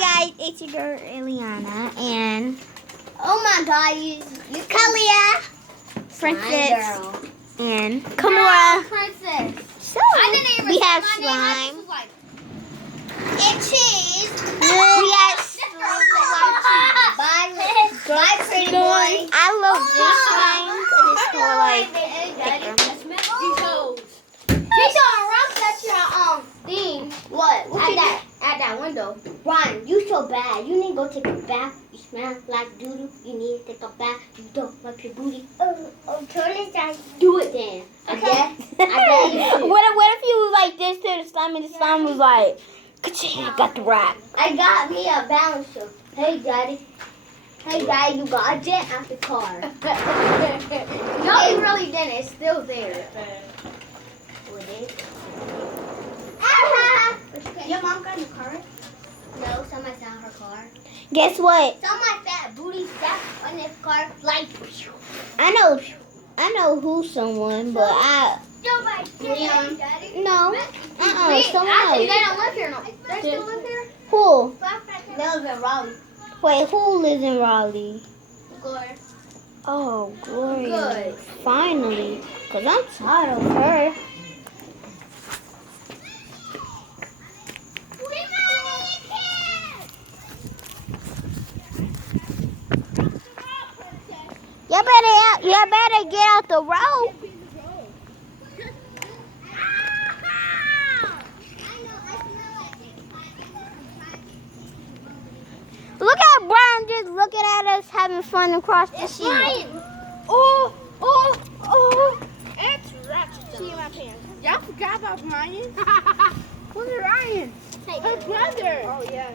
Hi guys, it's your girl Eliana and Oh my God, you Kalia, Princess, and Kamora. Princess. So I didn't even we say have my name. I slime. just was like, it's cheese. We have Bye, pretty boy. I love this slime because it's more like He's gonna rock that your thing. What? At that window. Ryan, you so bad. You need to go take a bath. You smell like doo-doo. You need to take a bath. You don't like your booty. Turn it down. Do it then. Okay. I dare you. What if you was like this to the slime and the slime was like, I got the rock. I got me a balancer. Hey, Daddy. Hey, Daddy, you got a jet out the car. No, you really didn't. It's still there. Your mom got in the car? No, somebody found her car. Guess what? Somebody fat booty stuck on this car like. I know who's someone, but Leon. no. Someone Actually, else. they don't live here no. They still live here? Who? They live in Raleigh. Wait, who lives in Raleigh? Gloria. Oh, Gloria. Good. Finally. Because I'm tired of her. You better get out the road. Look at Brian just looking at us having fun across the sea. Oh. It's ratchet. See my pants. Y'all forgot about Ryan? Who's Ryan? Her brother. Oh, yeah.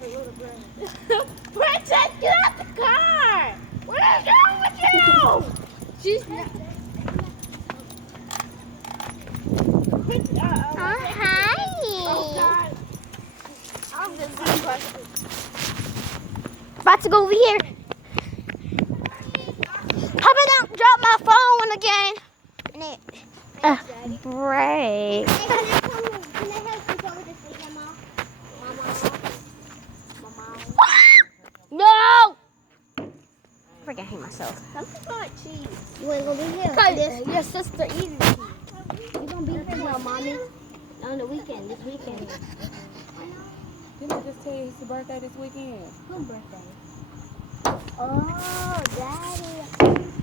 Her little brother. Princess, get out the car. What is wrong with you? She's not. Hi. Oh, God. I'm just being busted. About to go over here. Hope I don't drop my phone again. Break. Can I help you go with this weekend, Mom? No! I freaking hate myself. Something like cheese. You ain't gonna be here. Because your sister eating cheese. You gonna be here, Mommy? On the weekend, this weekend. Didn't I just tell you it's your birthday this weekend? Whose birthday? Oh, Daddy.